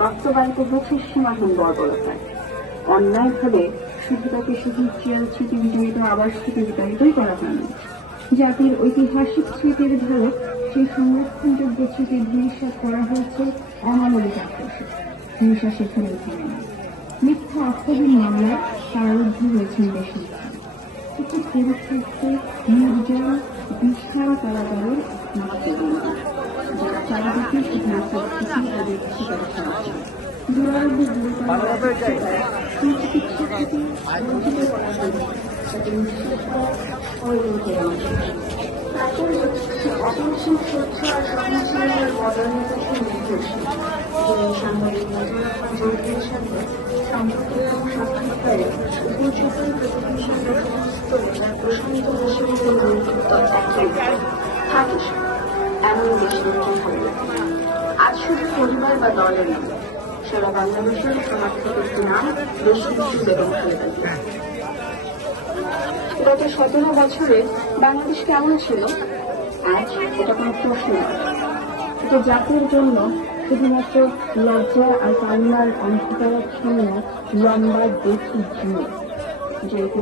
বাস্তবায়িত হচ্ছে সীমাহীন বর্বরতায়। অন্যায়ভাবে শুধু তাকে শুধু চেয়ার স্মৃতি বিজড়িত আবাস থেকে বিতাড়িতই করা হয় না জাতির ঐতিহাসিক স্মৃতির ধারক সেই সংরক্ষণযোগ্য স্মৃতি ধূলিসাৎ করা হয়েছে অমানবিক আক্রোশে। হিংসা সেখানে সেখানেই থামেনি মিথ্যা অর্থহীন মামলায় কারারুদ্ধ হয়েছেন বেশ একটি পরিত্যক্ত নির্জন, বিশাল কারাগারের থেকে এমন দেশ ভালো লাগে আজ শুধু পরিবার বা দলের নয় সারা বাংলাদেশের সমাজের একটি নাম দেশ বিশ্ব বেগম খালেদা গত সতেরো বছরে বাংলাদেশ কেমন ছিল? আজ এটা কোনো প্রশ্ন এটা জাতির জন্য শুধুমাত্র লজ্জা আর কান্নার অন্ধকারাচ্ছন্ন লম্বা দেখি যে